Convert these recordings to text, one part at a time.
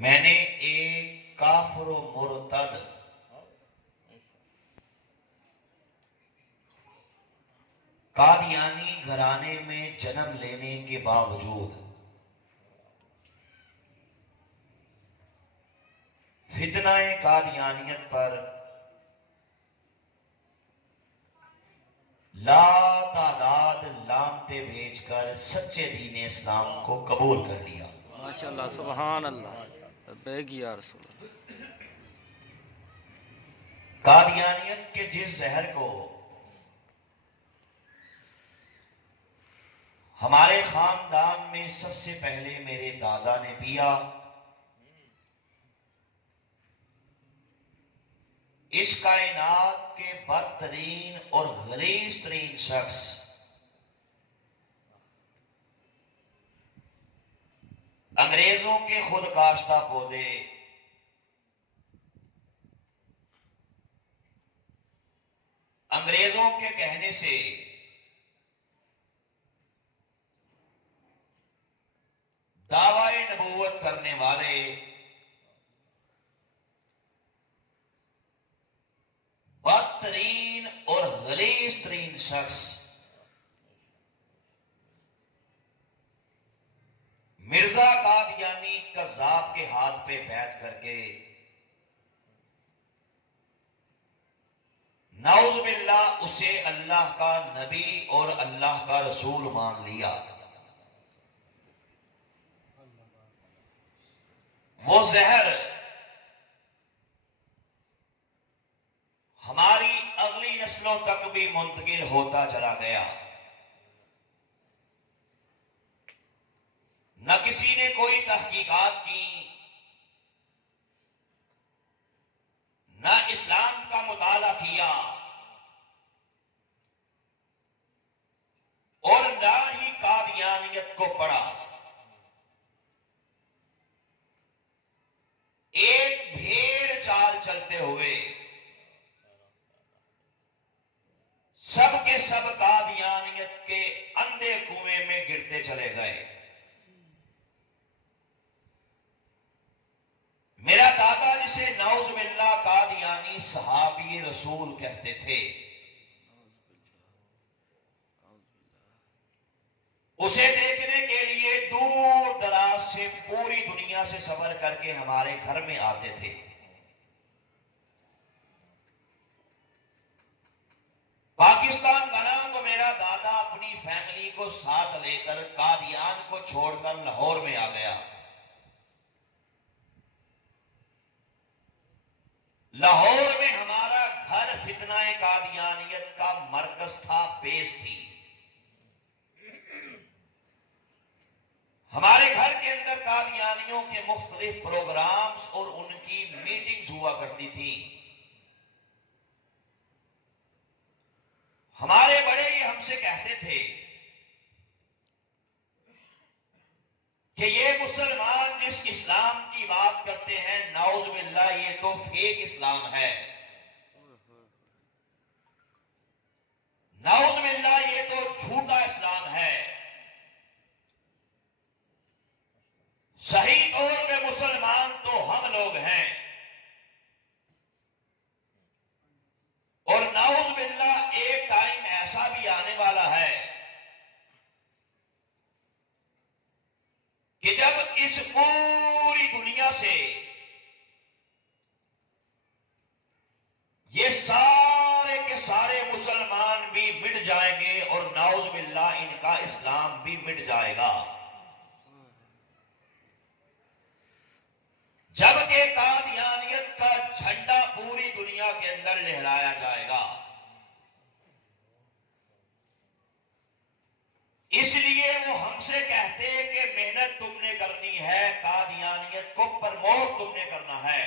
میں نے ایک کافر و مرتد قادیانی گھرانے میں جنم لینے کے باوجود فتنہ قادیانیت پر لا تعداد لامتے بھیج کر سچے دین اسلام کو قبول کر لیا۔ ماشاءاللہ، سبحان اللہ، بیگ یا رسول اللہ۔ قادیانیت کے جس زہر کو ہمارے خاندان میں سب سے پہلے میرے دادا نے پیا، اس کائنات کے بدترین اور غلیظ ترین شخص انگریزوں کے خود کاشتہ پودے انگریزوں کے کہنے سے دعوی نبوت کرنے والے بدترین اور غلیظ ترین شخص مرزا قادیانی قذاب کے ہاتھ پہ بیعت کر کے نعوذ باللہ اسے اللہ کا نبی اور اللہ کا رسول مان لیا۔ وہ زہر ہماری اگلی نسلوں تک بھی منتقل ہوتا چلا گیا۔ نہ کسی نے کوئی تحقیقات کی، نہ اسلام کا مطالعہ کیا، اور نہ ہی قادیانیت کو پڑھا۔ ایک بھیڑ چال چلتے ہوئے سب کے سب قادیانیت کے اندھے کنویں میں گرتے چلے گئے۔ میرا دادا جسے نعوذ باللہ قادیانی صحابی رسول کہتے تھے، اسے دیکھنے کے لیے دور دراز سے پوری دنیا سے سفر کر کے ہمارے گھر میں آتے تھے۔ پاکستان بنا تو میرا دادا اپنی فیملی کو ساتھ لے کر قادیان کو چھوڑ کر لاہور میں آ گیا۔ لاہور میں ہمارا گھر فتنہ قادیانیت کا مرکز تھا، بیس تھی۔ ہمارے گھر کے اندر قادیانیوں کے مختلف پروگرامز اور ان کی میٹنگز ہوا کرتی تھی۔ ہمارے بڑے یہ ہم سے کہتے تھے کہ یہ مسلمان جس اسلام کی بات کرتے ہیں نعوذ باللہ یہ تو فیک اسلام ہے، نعوذ باللہ یہ تو جھوٹا اسلام ہے۔ صحیح طور پہ مسلمان تو ہم لوگ ہیں، اور نعوذ باللہ ایک ٹائم ایسا بھی آنے والا ہے کہ جب اس پوری دنیا سے یہ سارے کے سارے مسلمان بھی مٹ جائیں گے اور نعوذ باللہ ان کا اسلام بھی مٹ جائے گا، جبکہ قادیانیت کا جھنڈا پوری دنیا کے اندر لہرایا جائے گا۔ اس لیے وہ ہم سے کہتے ہیں کہ محنت تم نے کرنی ہے، قادیانیت کو پرموٹ تم نے کرنا ہے،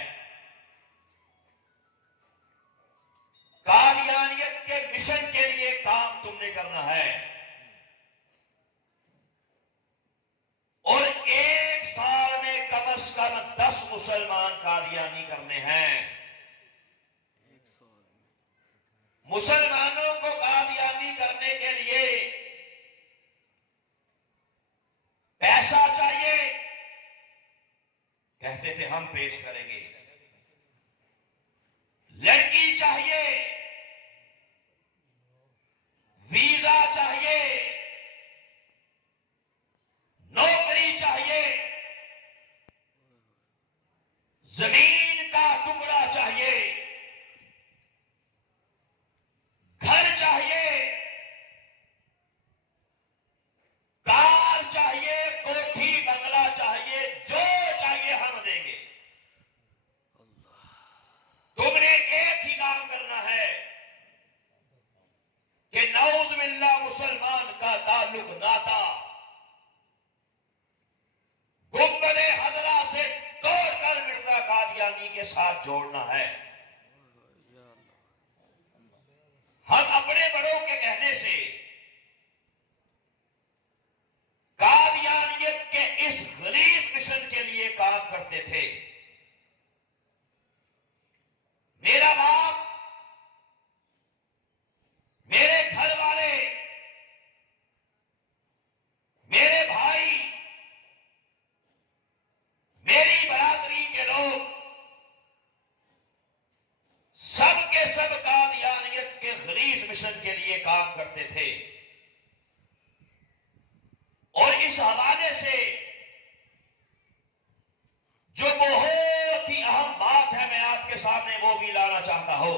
قادیانیت کے مشن کے لیے کام تم نے کرنا ہے، اور ایک سال میں کم از کم 10 مسلمان قادیانی کرنے ہیں۔ مسلمانوں کو قادیانی کرنے کے لیے پیسہ چاہیے، کہتے تھے ہم پیش کریں گے. لڑکی چاہیے, ویزا چاہیے, نوکری چاہیے, زمین کا ٹکڑا چاہیے, گھر چاہیے, کار چاہیے, کوٹھی بنگلہ چاہیے, جو چاہیے ہم دیں گے. تم نے ایک ہی کام کرنا ہے کہ نعوذ باللہ مسلمان کا تعلق ناتا گنبد حضرا سے توڑ کر مرزا قادیانی کے ساتھ جوڑنا ہے. ہم اپنے بڑوں کے کہنے سے قادیانیت کے اس غلیظ مشن کے لیے کام کرتے تھے. میرا باپ, میرے گھر والے, میرے بھائی, میری برادری کے لوگ سب کے سب قادیانیت کے غلیظ مشن کے لیے کام کرتے تھے. اور اس حوالے سے جو بہت ہی اہم بات ہے میں آپ کے سامنے وہ بھی لانا چاہتا ہوں.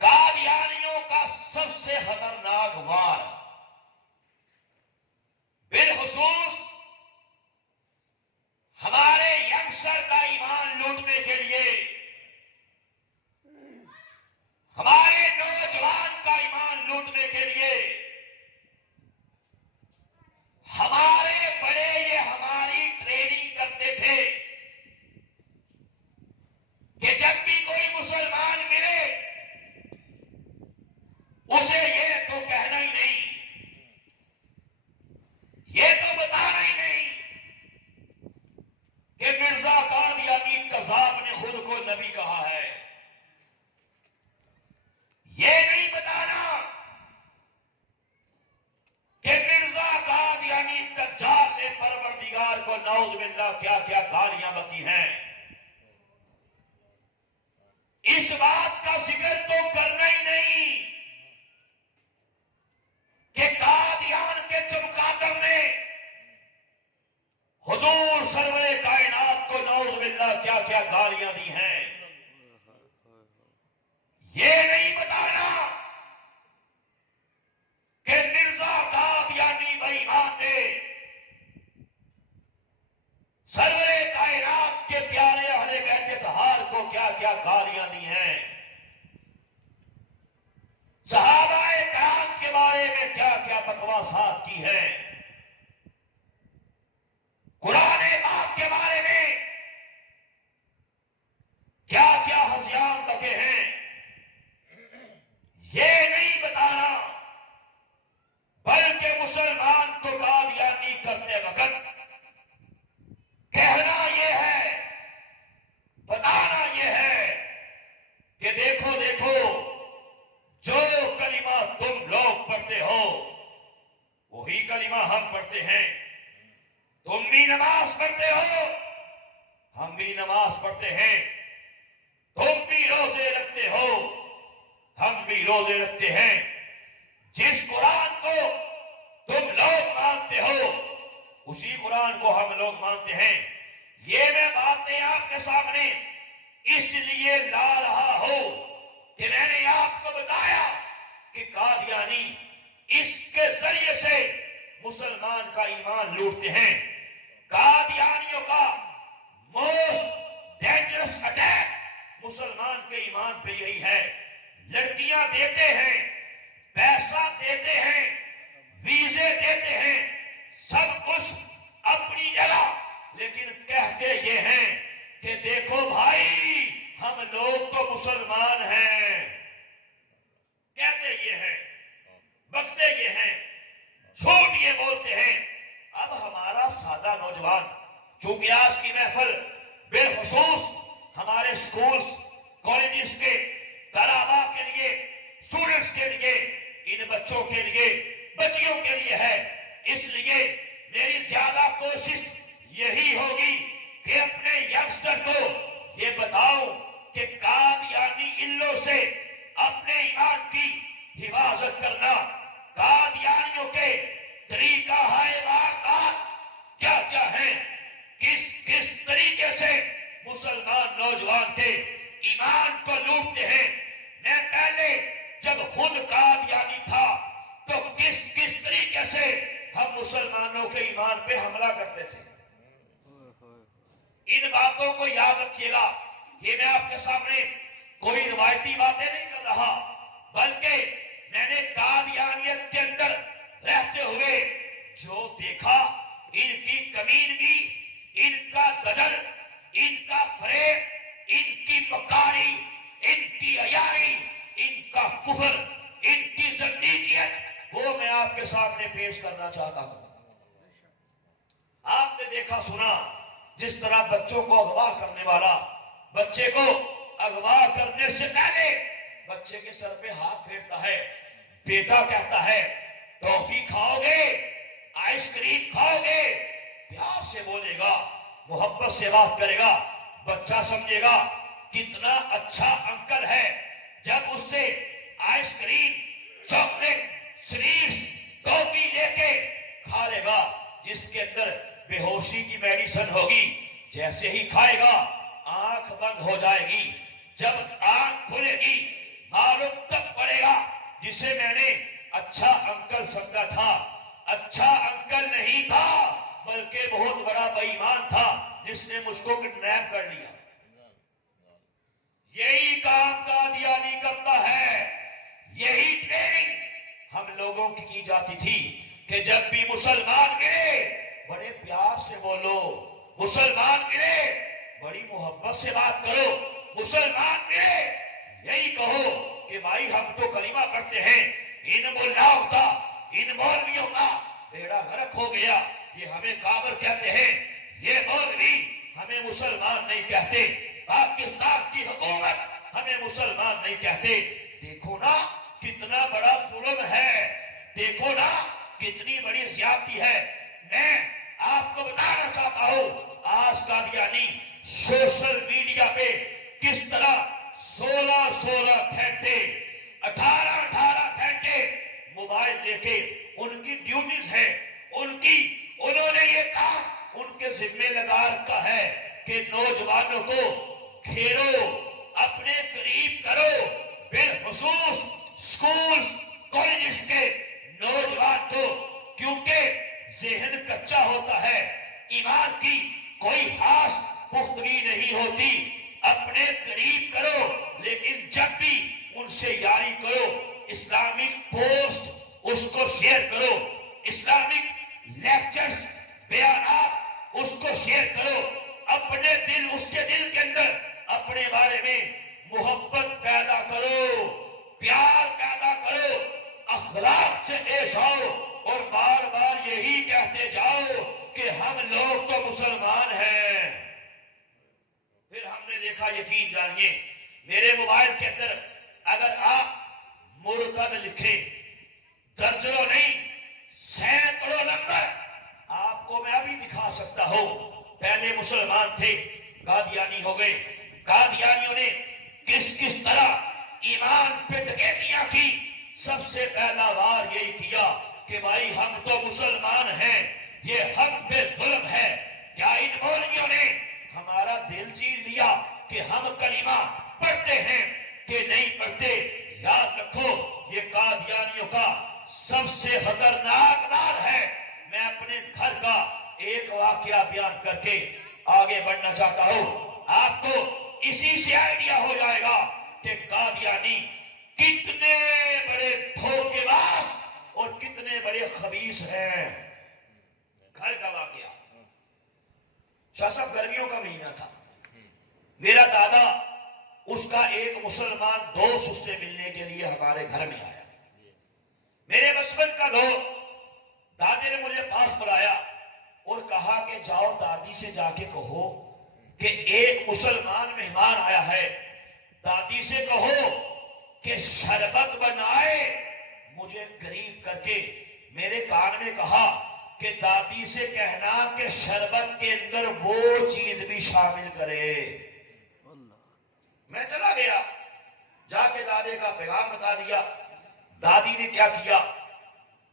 قادیانیوں کا سب سے خطرناک وار بالخصوص ہمارے ینگسٹر کا ایمان لوٹنے کے لیے, ہمارے نوجوان کا ایمان لوٹنے کے لیے, ہمارے بڑے یہ ہماری ٹریننگ کرتے تھے کہ جب بھی کوئی مسلمان ملے اسے یہ تو کہنا ہی نہیں, یہ تو بتانا ہی نہیں کہ مرزا قادیانی کذاب نے خود کو نبی کہا ہے. یہ نہیں بتانا کہ مرزا قادیانی دجال نے پروردگار کو نعوذ باللہ کیا کیا گالیاں بکی ہیں. اس بات کا ذکر تو کرنا ہی نہیں کہ قادیان کے چمکادر نے حضور سرور کائنات کو نعوذ باللہ کیا کیا گالیاں دی ہیں. یہ نہیں بتانا کہ مرزا قادیانی بھائی ایمان نے سرور کائنات کے پیارے اہل بیت طہار کو کیا کیا گالیاں دی ہیں. صحابہ کرام کے بارے میں کیا کیا بکواسات کی ہیں. قرآن پاک کے بارے میں کیا کیا ہذیان بکے ہیں. یہ نہیں بتانا بلکہ مسلمان کو قادیانی کرتے وقت کہنا یہ ہے, بتانا یہ ہے کہ دیکھو دیکھو جو کلمہ تم لوگ پڑھتے ہو وہی کلمہ ہم پڑھتے ہیں. تم بھی نماز پڑھتے ہو, ہم بھی نماز پڑھتے ہیں. تم بھی روزے رکھتے ہو, ہم بھی روزے رکھتے ہیں. جس قرآن کو تم لوگ مانتے ہو اسی قرآن کو ہم لوگ مانتے ہیں. یہ میں باتیں آپ کے سامنے اس لیے لا رہا ہوں کہ میں نے آپ کو بتایا کہ قادیانی اس کے ذریعے سے مسلمان کا ایمان لوٹتے ہیں. قادیانیوں کا موسٹ ڈینجرس اٹیک مسلمان کے ایمان پہ یہی ہے. لڑکیاں دیتے ہیں, پیسہ دیتے ہیں, ویزے دیتے ہیں, سب کچھ اپنی جگہ, لیکن کہتے یہ ہیں کہ دیکھو بھائی ہم لوگ تو مسلمان ہیں. کہتے یہ ہیں, بکتے یہ ہیں, جھوٹ یہ بولتے ہیں. اب ہمارا سادہ نوجوان, چونکہ آج کی محفل بالخصوص ہمارے سکولز کالجز کے طلباء کے لیے, اسٹوڈنٹس کے لیے, ان بچوں کے لیے, بچیوں کے لیے ہے, اس لیے میری زیادہ کوشش لوٹتے ہیں. میں پہلے جب خود قادیانی تھا تو کس کس طریقے سے ہم مسلمانوں کے ایمان پہ حملہ کرتے تھے. ان باتوں کو یاد رکھیے گا. یہ میں آپ کے سامنے کوئی روایتی باتیں نہیں کر رہا، بلکہ میں نے قادیانیت کے اندر رہتے ہوئے جو دیکھا، ان کی کمینگی، ان کا دجل، ان کا فریب، ان کی مکاری، ان کی عیاری، ان کا کفر، ان کی زندیقیت، وہ میں آپ کے سامنے پیش کرنا چاہتا ہوں. آپ نے دیکھا سنا جس طرح بچوں کو اغوا کرنے والا بچے کو اغوا کرنے سے پہلے بچے کے سر پہ ہاتھ پھیرتا ہے، بیٹا کہتا ہے ٹافی کھاؤ گے، آئس کریم کھاؤ گے، پیار سے بولے گا، محبت سے بات کرے گا. بچہ سمجھے گا کتنا اچھا انکل ہے جب اس سے ice cream, chocolate, sweets, toffee لے کے کھا لے گا، جس کے اندر بے ہوشی کی میڈیسن ہوگی. جیسے ہی کھائے گا آنکھ بند ہو جائے گی. جب آنکھ کھلے گی معلوم تب پڑے گا جسے میں نے اچھا انکل سمجھا تھا، اچھا انکل نہیں تھا بلکہ بہت بڑا بے ایمان تھا جس نے مجھ کو کڈنیپ کر لیا. یہی کام قادیانی کرتا ہے. یہی ٹریننگ ہم لوگوں کی جاتی تھی کہ جب بھی مسلمان ملے بڑے پیار سے بولو، مسلمان ملے بڑی محبت سے بات کرو، مسلمان ملے یہی کہو کہ بھائی ہم تو کلمہ پڑھتے ہیں. ان ملاؤں کا، ان مولویوں کا بیڑا غرق ہو گیا، یہ ہمیں کافر کہتے ہیں، یہ مولوی ہمیں مسلمان نہیں کہتے، پاکستان کی حکومت ہمیں مسلمان نہیں کہتے. دیکھو نا کتنا بڑا ظلم ہے، دیکھو نا کتنی بڑی زیادتی ہے. میں آپ کو بتانا چاہتا ہوں آج قادیانی سوشل میڈیا پہ کس طرح 16 گھنٹے، 18 گھنٹے موبائل لے کے، ان کی ڈیوٹیز ہے، انہوں نے یہ کام ان کے ذمہ لگا رکھا ہے کہ نوجوانوں کو گھیرو، اپنے قریب کرو، بالخصوص سکولز کالجز کے نوجوان کو، کیونکہ ذہن کچا ہوتا ہے، ایمان کی کوئی خاص پختگی نہیں ہوتی. اپنے قریب کرو لیکن جب بھی ان سے یاری کرو، اسلامک پوسٹ اس کو شیئر کرو، اسلامک لیکچرز، بیانات اس کو شیئر کرو. اپنے دل، اس کے دل کے اندر اپنے بارے میں محبت پیدا کرو، پیار پیدا کرو، اخلاق سے پیش آؤ اور بار بار یہی کہتے جاؤ کہ ہم لوگ تو مسلمان ہیں. پھر ہم نے دیکھا، یقین جانیے میرے موبائل کے اندر اگر آپ مرتد لکھیں، درجنوں نہیں سینکڑوں نمبر آپ کو میں ابھی دکھا سکتا ہوں. پہلے مسلمان تھے، قادیانی ہو گئے. قادیانیوں نے کس طرح ایمان پہ ڈکیتیاں کی. سب سے پہلا وار یہی کیا کہ بھائی ہم تو مسلمان ہیں، یہ حق پہ ظلم ہے. کیا ان مولویوں نے ہمارا دل جیت لیا کہ ہم کلمہ پڑھتے ہیں کہ نہیں پڑھتے؟ یاد رکھو یہ قادیانیوں کا سب سے خطرناک وار ہے. میں اپنے گھر کا ایک واقعہ بیان کر کے آگے بڑھنا چاہتا ہوں. آپ کو اسی سے آئیڈیا ہو جائے گا کہ قادیانی کتنے بڑے دھوکے باز اور کتنے بڑے خبیث ہیں. گھر کا واقعہ، شاہ صاحب گرمیوں کا مہینہ تھا. میرا دادا، اس کا ایک مسلمان دوست اس سے ملنے کے لیے ہمارے گھر میں آیا. میرے بچپن کا دوست، دادے نے مجھے پاس بلایا اور کہا کہ جاؤ دادی سے جا کے کہو کہ ایک مسلمان مہمان آیا ہے، دادی سے کہو کہ شربت بنائے مجھے قریب کر کے. میرے کان میں کہا کہ دادی سے کہنا کہ شربت کے اندر وہ چیز بھی شامل کرے. میں چلا گیا، جا کے دادے کا پیغام بتا دیا. دادی نے کیا کیا،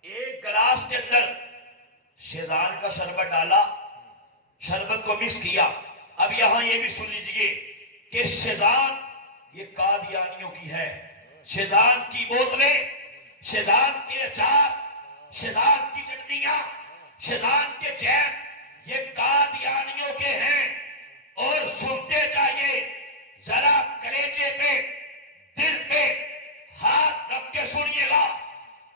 ایک گلاس کے اندر شیزان کا شربت ڈالا، شربت کو مکس کیا. اب یہاں یہ بھی سن لیجئے کہ شیزان یہ قادیانیوں کی ہے. شیزان کی بوتلیں، شیزان کے اچار، شیزان کی چٹنیاں، شیزان کے جیم، یہ قادیانیوں کے ہیں. اور سنتے جائیے، ذرا کلیجے پہ، دل پہ ہاتھ رکھ کے سنیے گا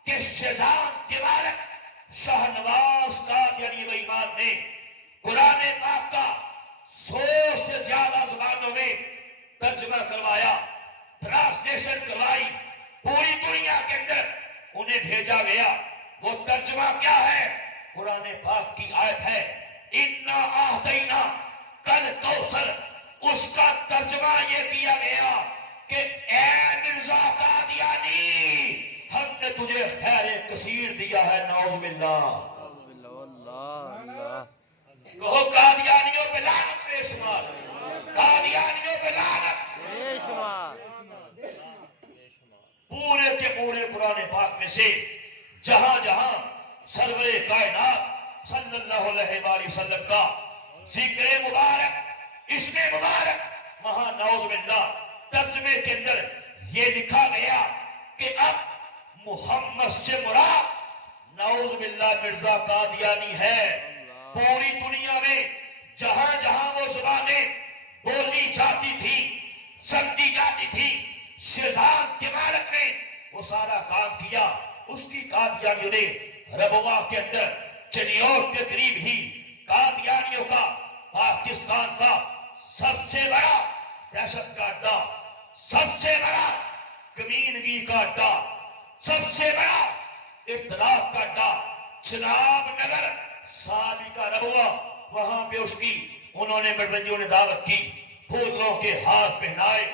کہ شیزان کے مالک شاہ نواز قادیانی بے ایمان نے قرآن پاک کا 100 سے زیادہ زبانوں میں ترجمہ کروایا، ٹرانسلیشن کروائی، پوری دنیا کے اندر انہیں بھیجا گیا. وہ ترجمہ کیا ہے؟ قرآن پاک کی آیت ہے اِنَّا أَعْطَيْنَا کَالْکَوْثَرَ. اس کا ترجمہ یہ کیا گیا کہ اے مرزا قادیانی، ہم نے تجھے خیر کثیر دیا ہے. نعوذ باللہ. کہو قادیانیوں پہ لعنت بے شمار، قادیانیوں پہ لعنت بے شمار. پورے کے پورے قرآن پاک میں سے جہاں جہاں سرور کائنات صلی اللہ علیہ وآلہ وسلم کا ذکر مبارک، اسم مبارک، وہاں نعوذ باللہ ترجمے کے اندر یہ لکھا گیا کہ اب محمد سے مراد نعوذ باللہ مرزا قادیانی ہے. پوری دنیا میں جہاں جہاں وہ زبانیں بولی جاتی تھی، سمجھی جاتی تھی، شیزان کے مالک نے وہ سارا کام کیا. اس کی قادیانیوں نے ربوہ کے اندر چنیوٹ کے قریب ہی قادیانیوں کا پاکستان کا سب سے بڑا دہشت کا اڈا، سب سے بڑا کمینگی کا اڈا، سب سے بڑا اختلاف کا اڈا چناب نگر سابقہ ربوہ، وہاں پہ اس کی انہوں نے مرزنجیوں نے دعوت کی، پھولوں کے ہاتھ پہنائے،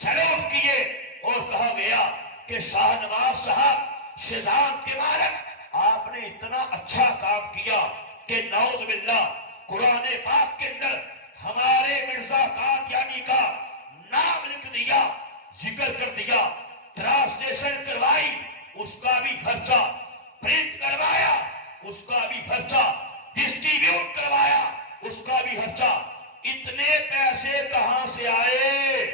سلوٹ کیے اور کہا گیا کہ شاہ نواز صاحب شیزان کے مالک، آپ نے اتنا اچھا کام کیا کہ نعوذ باللہ قرآن پاک کے اندر ہمارے مرزا قادیانی کا نام لکھ دیا، ذکر کر دیا، ٹرانسلیشن کروائی، اس کا بھی خرچہ، پرنٹ کروایا، اس کا بھی خرچہ، ڈسٹریبیوٹ کروایا، اس کا بھی خرچہ. اتنے پیسے کہاں سے آئے؟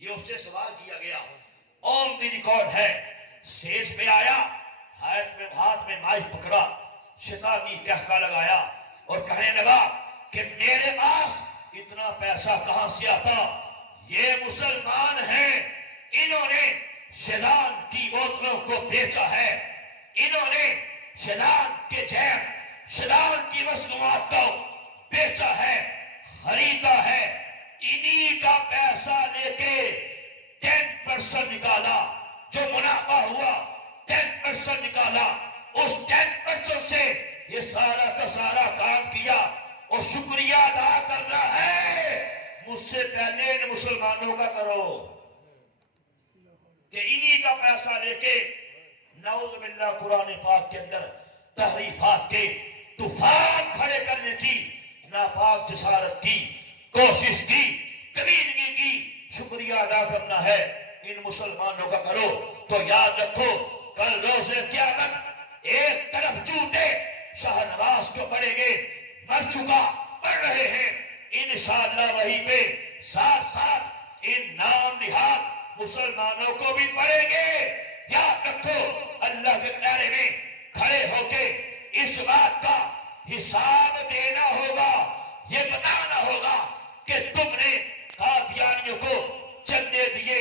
یہ اس سے سوال کیا گیا. آن دی ریکارڈ ہے. سٹیج پہ آیا، ہاتھ میں مائک پکڑا، شیطانی کہکا لگایا اور کہنے لگا کہ میرے پاس اتنا پیسہ کہاں سے آتا؟ یہ مسلمان ہیں، انہوں نے شیزان کی بوتلوں کو بیچا ہے، انہوں نے شیزان کے جیم، شیزان کی مصنوعات کو بیچا ہے، خریدا ہے. انہی کا پیسہ لے کے 10% نکالا، جو منافع ہوا 10% نکالا، اس 10% سے یہ سارا کا سارا کام کیا. اور شکریہ ادا کرنا ہے مجھ سے پہلے ان مسلمانوں کا کرو کہ انہی کا پیسہ لے کے نعوذ باللہ قرآن پاک کے اندر تحریفات کے طوفان کھڑے کرنے کی ناپاک جسارت کی کوشش کی، کمینگی کی. شکریہ ادا کرنا ہے ان مسلمانوں کا کرو. تو یاد رکھو کل روز قیامت ایک طرف جوتے شاہ نواز کو پڑیں گے، مر چکا، پڑھ رہے ہیں، انشاءاللہ وہیں پہ ساتھ ساتھ ان نام نہاد مسلمانوں کو بھی پڑھیں گے. یاد رکھو اللہ کے کنارے میں کھڑے ہو کے اس بات کا حساب دینا ہوگا، یہ بتانا ہوگا کہ تم نے قادیانیوں کو چندے دیے،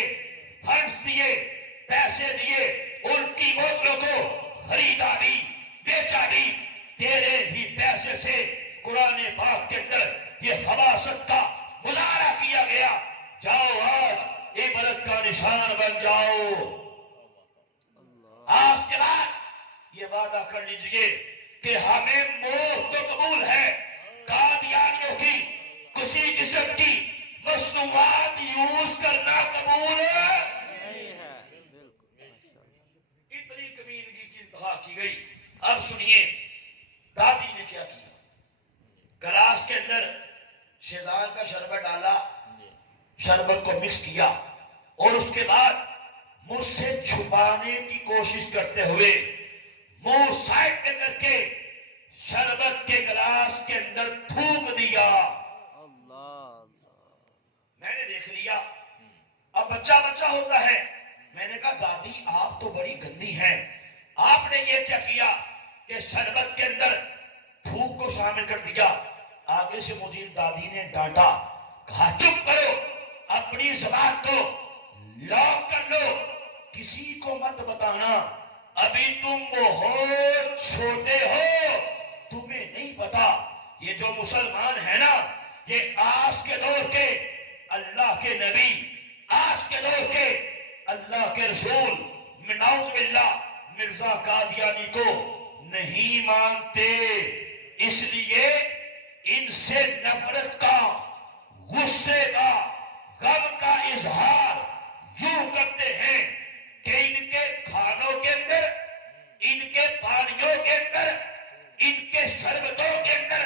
فنڈز دیے، پیسے دیے، ان کی بوتلوں کو خریدا بھی، بیچا بھی، تیرے ہی پیسے سے قرآن پاک کے اندر یہ خباثت کا مظاہرہ کیا گیا. جاؤ آج عبرت کا نشان بن جاؤ. آج کے بعد یہ وعدہ کر لیجئے کہ ہمیں موت تو قبول ہے، قادیانیوں کی کسی قسم کی مصنوعات یوز کرنا قبول نہیں ہے. اتنی کمینگی کی انتہا کی گئی. اب سنیے دادی نے کیا کیا. گلاس کے اندر شیزان کا شربت ڈالا، شربت کو مکس کیا اور اس کے بعد مجھ سے چھپانے کی کوشش کرتے ہوئے منہ سائڈ پہ کر کے شربت کے گلاس کے اندر تھوک دیا. میں نے دیکھ لیا ہوتا ہے؟ میں نے کہا دادی آپ تو بڑی گندی ہیں، آپ نے یہ کیا کیا کہ شربت کے اندر تھوک کو شامل کر دیا۔ آگے سے مجھے دادی نے ڈانٹا، کہا چپ کرو، اپنی زبان کو لاک کر لو، کسی کو مت بتانا، ابھی تم بہت چھوٹے ہو، تمہیں نہیں پتا یہ جو مسلمان ہے نا، یہ آج کے دور کے اللہ کے نبی، آج کے دور کے اللہ کے رسول نعوذ باللہ مرزا قادیانی کو نہیں مانتے، اس لیے ان سے نفرت کا، غصے کا، غم کا اظہار یوں کرتے ہیں کہ ان کے کھانوں کے اندر، ان کے پانیوں کے اندر، ان کے شربتوں کے اندر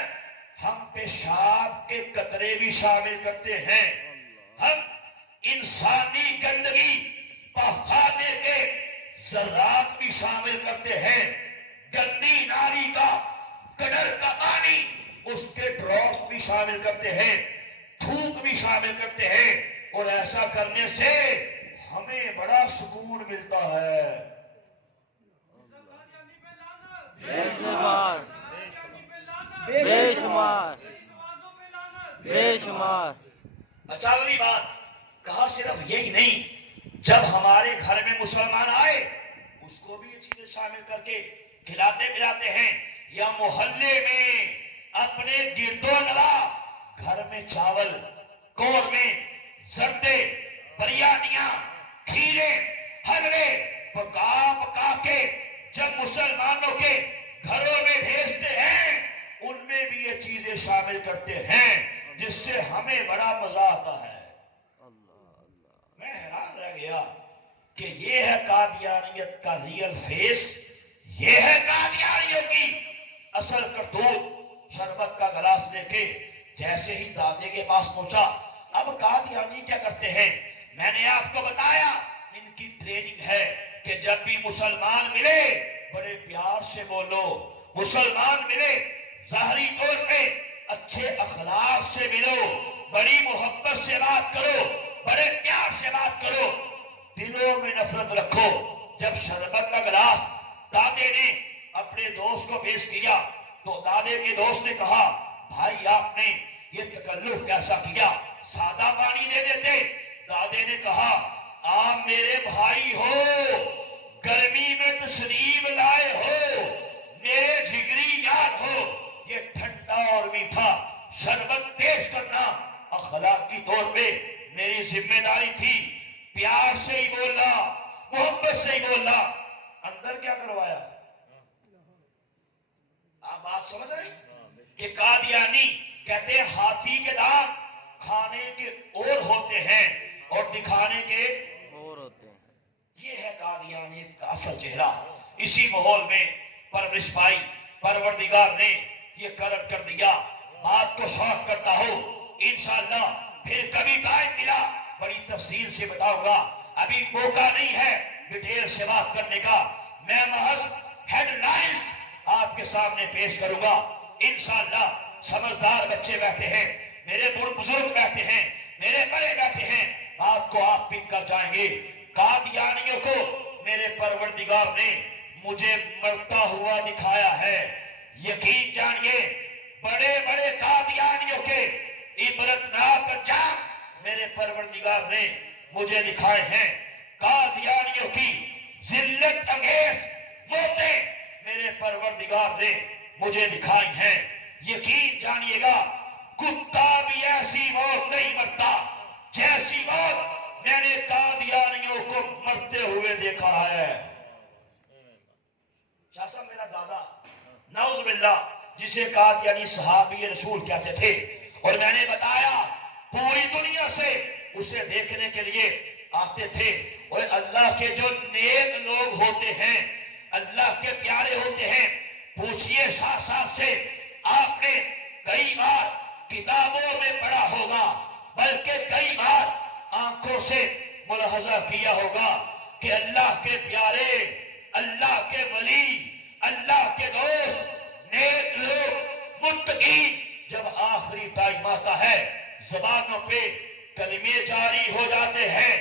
ہم پیشاب کے قطرے بھی شامل کرتے ہیں، ہم انسانی گندگی پخانے کے ذرات بھی شامل کرتے ہیں، گندی نالی کا، کڈر کا پانی، اس کے ڈراپس بھی شامل کرتے ہیں، تھوک بھی شامل کرتے ہیں، اور ایسا کرنے سے ہمیں بڑا سکون ملتا ہے۔ بے شمار بے شمار بے شمار۔ اچھا والی بات کہا، صرف یہی نہیں، جب ہمارے گھر میں مسلمان آئے اس کو بھی یہ چیزیں شامل کر کے کھلاتے پلاتے ہیں، یا محلے میں اپنے گرد و نواح گھر میں چاول، قورمے، زردے، بریانیاں، کھیرے، حلوے پکا پکا کے جب مسلمانوں کے گھروں میں بھیجتے ہیں، ان میں بھی یہ چیزیں شامل کرتے ہیں، جس سے ہمیں بڑا مزہ آتا ہے۔ میں حیران رہ گیا کہ یہ ہے قادیانیت کا ریئل فیس، یہ ہے قادیانیوں کی اصل کرتوت۔ شربت کا گلاس لے کے جیسے ہی دادے کے پاس پہنچا، اب قادیانی کیا کرتے ہیں، میں نے آپ کو بتایا ان کی ٹریننگ ہے کہ جب بھی مسلمان ملے بڑے پیار سے بولو، مسلمان ملے ظاہری طور پہ اچھے اخلاق سے ملو، بڑی محبت سے بات کرو، بڑے پیار سے بات کرو، دلوں میں نفرت رکھو۔ جب شربت کا گلاس دادے نے اپنے دوست کو پیش کیا تو دادے کے دوست نے کہا، بھائی آپ نے یہ تکلف کیسا کیا، سادہ پانی دے دیتے۔ دادے نے کہا، آپ میرے بھائی ہو، گرمی میں تشریف لائے ہو، میرے جگری یار ہو، یہ ٹھنڈا اور میٹھا شربت پیش کرنا اخلاقی طور پہ میری ذمہ داری تھی۔ پیار سے ہی بولا، محبت سے ہی بولا، اندر کیا کروایا؟ آپ بات سمجھ رہے ہیں کہ قادیانی کہتے ہیں ہاتھی کے دانت کھانے کے اور ہوتے ہیں اور دکھانے کے اور ہوتے ہیں۔ یہ ہے قادیانی کا اصل چہرہ۔ اسی ماحول میں پرورش پائی، پروردگار نے یہ کرم کر دیا۔ بات کو شارٹ کرتا ہوں، انشاءاللہ پھر کبھی ٹائم ملا بڑی تفصیل سے بتاؤں گا، ابھی موقع نہیں ہے ڈیٹیل سے بات کرنے کا۔ میں محض ہیڈ لائنز آپ کے سامنے پیش کروں گا، انشاءاللہ۔ سمجھدار بچے بیٹھے ہیں، میرے بزرگ بیٹھے ہیں، میرے بڑے بیٹھے ہیں، بات کو آپ پک کر جائیں گے۔ قادیانیوں کو میرے پروردگار نے مجھے مرتا ہوا دکھایا ہے، یقین جانیے بڑے بڑے قادیانیوں کے عبرتناک انجام میرے پروردگار نے مجھے دکھائے ہیں۔ قادیانیوں کی ذلت انگیز موتیں میرے پروردگار نے مجھے دکھائی ہیں۔ یقین جانیے گا کتا بھی ایسی موت نہیں مرتا جیسی موت میں نے قادیانیوں کو مرتے ہوئے دیکھا ہے۔ شاہ صاحب میرا دادا نعوذ باللہ جسے قادیانی صحابی رسول کہتے تھے، اور میں نے بتایا پوری دنیا سے اسے دیکھنے کے لیے آتے تھے، اور اللہ کے جو نیک لوگ ہوتے ہیں، اللہ کے پیارے ہوتے ہیں، پوچھئے شاہ صاحب سے، آپ نے کئی بار کتابوں میں پڑھا ہوگا بلکہ کئی بار آنکھوں سے ملاحظہ کیا ہوگا کہ اللہ کے پیارے، اللہ کے ولی، اللہ کے دوست، نیک لوگ، متقین جب آخری ٹائم آتا ہے زبانوں پہ کلمے جاری ہو جاتے ہیں،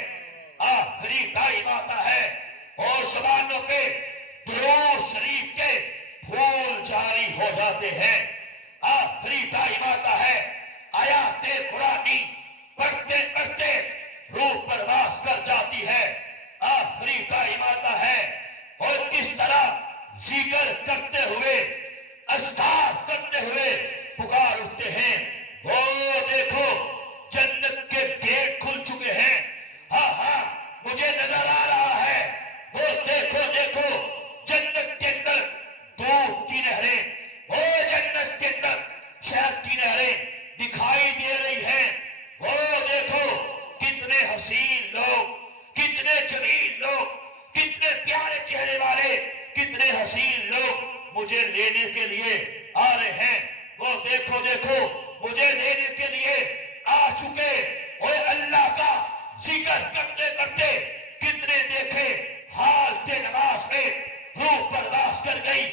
آخری ٹائم آتا ہے اور زبانوں پہ درود شریف کے پھول جاری ہو جاتے ہیں. آخری ٹائم آتا ہے آیات قرآنی پڑھتے پڑھتے روح پرواز کر جاتی ہے. آخری ٹائم آتا ہے اور کس طرح ذکر کرتے ہوئے اذکار کرتے ہوئے پکار اٹھتے ہیں. وہ دیکھو جنت کے گیٹ کھل چکے ہیں. ہاں ہاں مجھے نظر آ رہا ہے. وہ دیکھو دیکھو جنت کے اندر دودھ کی نہریں، وہ جنت کے اندر شہد کی نہریں دکھائی دے رہی ہیں. وہ دیکھو کتنے حسین لوگ، کتنے جمیل لوگ، کتنے پیارے چہرے والے، کتنے حسین لوگ مجھے لینے کے لیے آ رہے ہیں. وہ دیکھو دیکھو مجھے لینے کے لیے آ چکے. اور اللہ کا ذکر کرتے کرتے کتنے دیکھے حالت نماز میں روح پرواز کر گئی،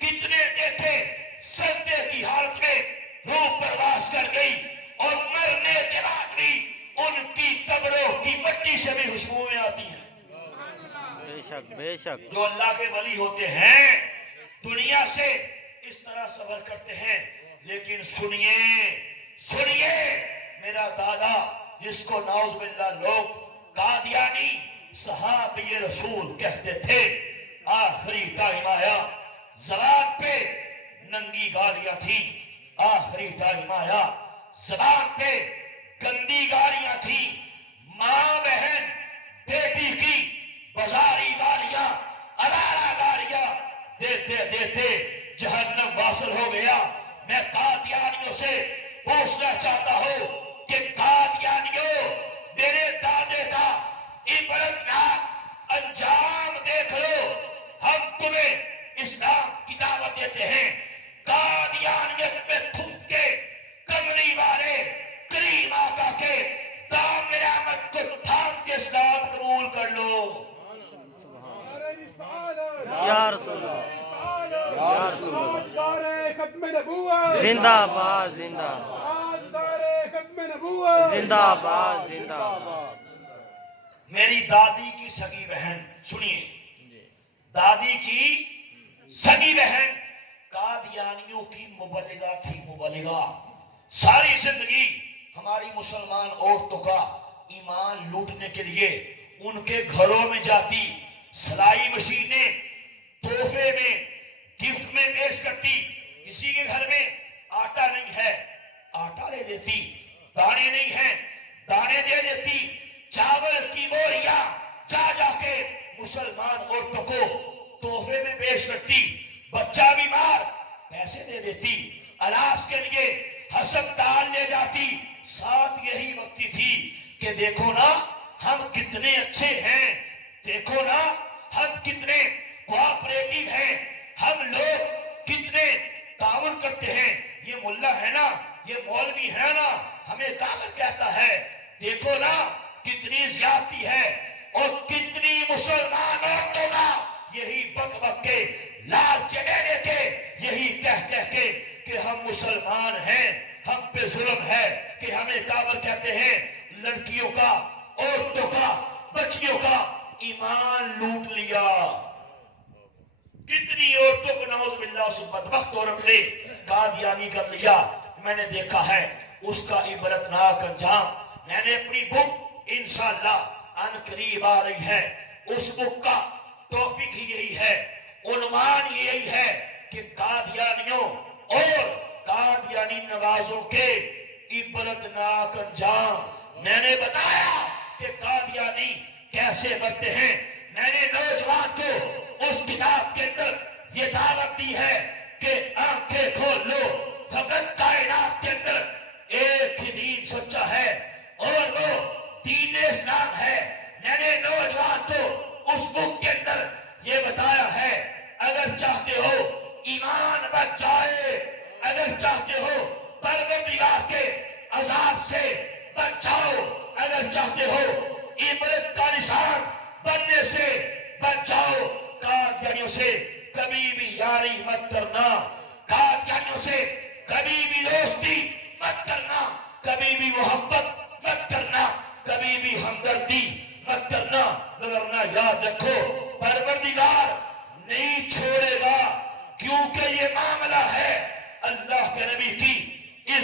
کتنے دیکھے سجدے کی حالت میں روح پرواز کر گئی. اور مرنے کے بعد بھی ان کی قبروں کی مٹی سے بھی خوشبوئیں آتی ہیں. بے شک بے شک. جو اللہ کے ولی ہوتے ہیں دنیا سے اس طرح سفر کرتے ہیں. لیکن سنیے سنیے میرا دادا جس کو نعوذ باللہ لوگ قادیانی صحابی رسول کہتے تھے، آخری ٹائم آیا زبان پہ ننگی گالیاں تھیں. آخری ٹائم آیا زبان پہ گندی گالیاں تھیں. ماں بہن بیٹی کی بازاری گالیاں، ادارہ گالیاں دیتے دیتے جہنم واصل ہو گیا. میں قادیانیوں سے پوچھنا چاہتا ہوں کہ قادیانیوں میرے دادے کا عبرتناک انجام دیکھ لو. ہم تمہیں اسلام کی دعوت دیتے ہیں. قادیانیت میں تھوک کے کملی والے کریم آقا کے دام نعمت کو تھام کے اسلام قبول کر لو. یا رسول اللہ، یا رسول اللہ. ختم نبوت زندہ باد زندہ تاجدار ختم نبوت زندہ باد زندہ باد. میری دادی کی سگی بہن سنیے، دادی کی سگی بہن قادیانیوں کی مبلغہ تھی. مبلغہ ساری زندگی ہماری مسلمان عورتوں کا ایمان لوٹنے کے لیے ان کے گھروں میں جاتی، سلائی مشینیں تحفے میں گفٹ میں پیش کرتی. کسی کے گھر میں آٹا نہیں ہے آٹا لے دیتی، دانے نہیں ہیں دانے دے دیتی. چاول کی بوریاں جا جا کے مسلمان عورتوں کو تحفے میں پیش کرتی. بچہ بیمار پیسے دے دیتی، علاج کے لیے ہسپتال لے جاتی. ساتھ یہی وقتی تھی کہ دیکھو نا ہم کتنے اچھے ہیں، دیکھو نا ہم کتنے کوآپریٹو ہیں، ہم لوگ کتنے تعاون کرتے ہیں. یہ ملا ہے نا، یہ مولوی ہے نا، ہمیں کافر کہتا ہے. دیکھو نا کتنی زیادتی ہے. اور کتنی مسلمان عورتوں کا یہی بک بک کے لال چلے کے یہی کہہ کے کہ ہم مسلمان ہیں، ہم پہ ظلم ہے، کہ ہمیں کافر کہتے ہیں. لڑکیوں کا، عورتوں کا، بچیوں کا ایمان لوٹ لیا. کتنی عورتوں کو نعوذ باللہ سے بدبخت عورت نے قادیانی کر لیا. میں نے دیکھا ہے اس کا عبرتناک انجام. میں نے اپنی بک انشاءاللہ ان قریب آ رہی ہے، اس بک کا ٹاپک ہی یہی ہے، عنوان یہی ہے کہ قادیانیوں اور قادیانی نوازوں کے عبرتناک انجام. میں نے بتایا کہ قادیانی کیسے مرتے ہیں. میں نے نوجوان کو اس کتاب کے اندر یہ دعوت دی ہے کہ آنکھیں کھول لو، فقط کائنات کے اندر ایک ہی دین سچا ہے اور وہ دین اسلام ہے. میں نے نوجوان کو اس بک کے اندر یہ بتایا ہے اگر چاہتے ہو ایمان بچ جائے، اگر چاہتے ہو پروردگار کے عذاب سے بچ جاؤ، اگر چاہتے ہو عبرت کا نشان بننے سے بچ جاؤ، قادیانیوں سے کبھی بھی یاری مت کرنا، قادیانیوں سے کبھی بھی دوستی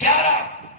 11,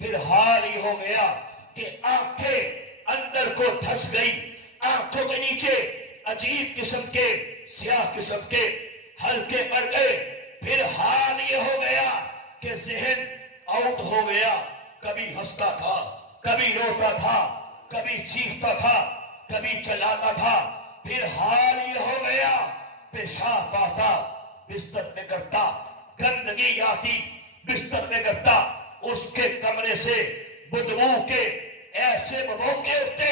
پھر حال یہ ہو گیا کہ آنکھیں اندر کو دھس گئی، آنکھوں کے نیچے عجیب قسم کے سیاہ قسم کے ہلکے پڑ گئے، پھر حال یہ ہو گیا کہ ذہن آؤٹ ہو گیا، کبھی ہنستا تھا، کبھی روتا تھا، کبھی چیختا تھا، کبھی چلاتا تھا، پھر حال یہ ہو گیا پیشاب آتا بستر میں کرتا، گندگی آتی بستر میں کرتا، اس کے کمرے سے بدبو کے ایسے مبوکے اٹھتے،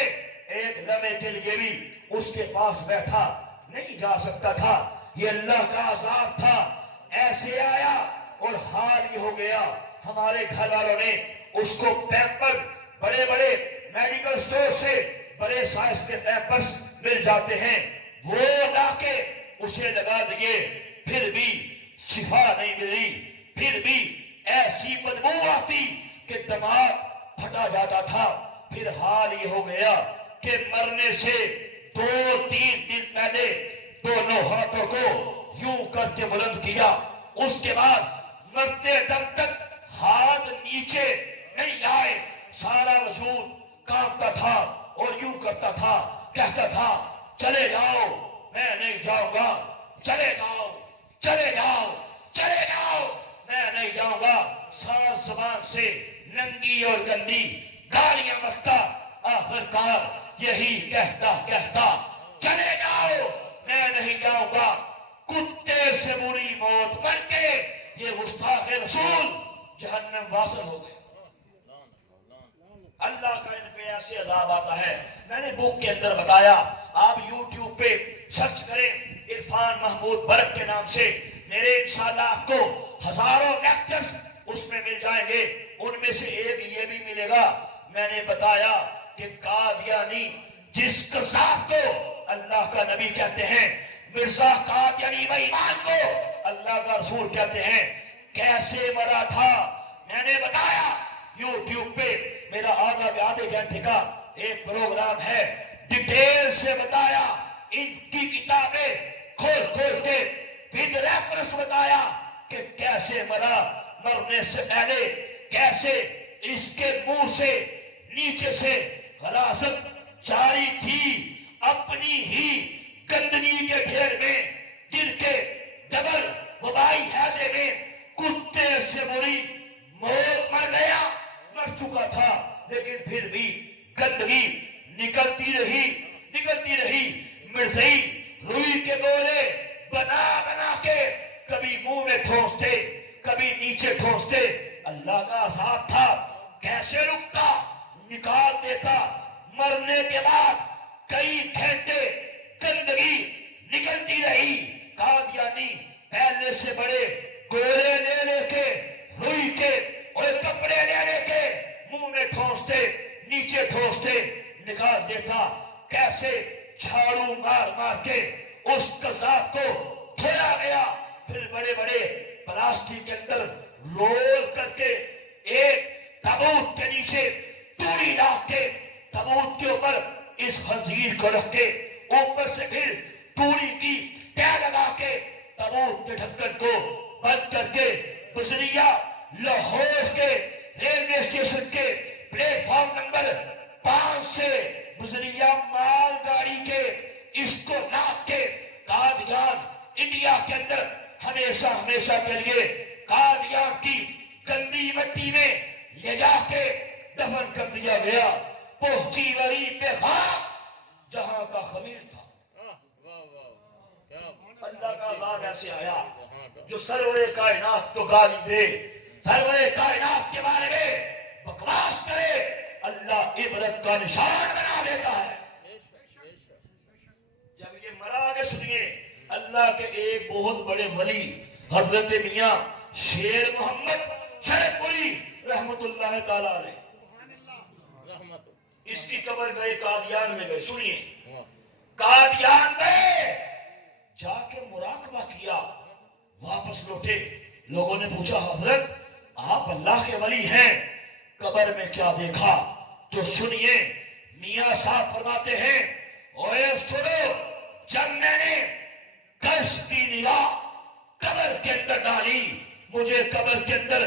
ایک لمحے کے لیے بھی اس کے پاس بیٹھا نہیں جا سکتا تھا، یہ اللہ کا عذاب تھا، ایسے آیا اور حال یہ ہو گیا ہمارے گھر والوں نے اس کو پیمپر، بڑے بڑے میڈیکل سٹور سے بڑے سائز کے پیمپرز مل جاتے ہیں، وہ لا کے اسے لگا دیے، پھر بھی شفا نہیں ملی، پھر بھی ایسی بدبو آتی کہ دماغ پھٹا جاتا تھا، پھر حال یہ ہو گیا کہ مرنے سے 2-3 دن پہلے دونوں ہاتھوں کو یوں کر کے بلند کیا، اس کے بعد مرتے دم تک ہاتھ نیچے نہیں آئے، سارا وجود کانپتا تھا اور یوں کرتا تھا، کہتا تھا چلے جاؤ میں نہیں جاؤں گا، چلے جاؤ چلے جاؤ چلے جاؤ میں نہیں جاؤں گا، ساز زبان سے ننگی اور گندی گالیاں بکتا، آخر کار یہی کہتا کہتا چلے جاؤ میں نہیں جاؤں گا، کتے سے بری موت مر کے یہ گستاخ رسول جہنم واصل ہو گئے۔ اللہ کا ان پہ ایسے عذاب آتا ہے، میں نے بک کے اندر بتایا، آپ یوٹیوب پہ سرچ کریں عرفان محمود برق کے نام سے، میرے انشاءاللہ آپ کو ہزاروں لیکچرز اس میں مل جائیں گے، ان میں سے ایک یہ بھی ملے گا، میں نے بتایا کہ قادیانی جس قذاب کو اللہ کا نبی کہتے ہیں، مرزا قادیانی بھائی ایمان کو اللہ کا رسول کہتے ہیں، کیسے مرا تھا میں نے بتایا، یوٹیوب پہ میرا آدھے گھنٹے کا ایک پروگرام ہے، ڈیٹیل سے بتایا، ان کی کتابیں کھول کھول کے ود ریفرنس بتایا کہ کیسے مرا، مرنے سے پہلے کیسے اس کے منہ سے نیچے سے غلاظت جاری تھی، اپنی ہی گندگی کے ڈھیر میں گر کے ڈبل وبائی ہیضے میں کتے سے بری موت مر گیا، مر چکا تھا، لیکن پھر بھی گندگی نکلتی رہی، مرزئی روئی کے گولے بنا بنا کے کبھی منہ میں ٹھونستے، کبھی نیچے ٹھونستے، اللہ کا عذاب تھا، کیسے رکتا، نکال دیتا، مرنے کے بعد کئی گھنٹے گندگی نکلتی رہی، قادیانی پہلے سے بڑے گولے لے کے روئی کے اور کپڑے لے کے منہ میں ٹھونستے، نیچے ٹھونستے، نکال دیتا، کیسے جھاڑو مار مار کے اس قذاب کو دھویا گیا، پھر بڑے بڑے پلاسٹک کے اندر رول کر کے ایک تابوت کے نیچے توڑی رکھ کے، تابوت کے اوپر اس خنزیر کو رکھ کے، اوپر سے پھر توڑی کی تہ لگا کے تابوت کے ڈھکن کو بند کر کے، بزریہ لاہور کے ریلوے اسٹیشن کے پلیٹ فارم نمبر 5 سے بزریہ مال گاڑی کے اس کو لاکھ کے قادیان انڈیا کے اندر ہمیشہ کے لیے قادیان کی گندی مٹی میں لے جا کے دفن کر دیا گیا، پہنچی ولی پہ خاک جہاں کا خمیر تھا۔ اللہ کا عذاب ایسے آیا جو سرور کائنات کو گالی دے، سرور کائنات کے بارے میں بکواس کرے، اللہ عبرت کا نشان بنا دیتا ہے۔ جب یہ مرا، آگے سنیے، اللہ کے ایک بہت بڑے ولی حضرت میاں شیر محمد شرفپوری رحمت اللہ تعالی علیہ، اس کی قبر گئے، قادیان میں گئے، سنیے، قادیان گئے، جا کے مراقبہ کیا، واپس لوٹے، لوگوں نے پوچھا حضرت آپ اللہ کے ولی ہیں، قبر میں کیا دیکھا؟ تو سنیے، میاں صاحب فرماتے ہیں، اوے سنو، جب میں نے کش کی نگاہ قبر کے اندر ڈالی، مجھے قبر کے اندر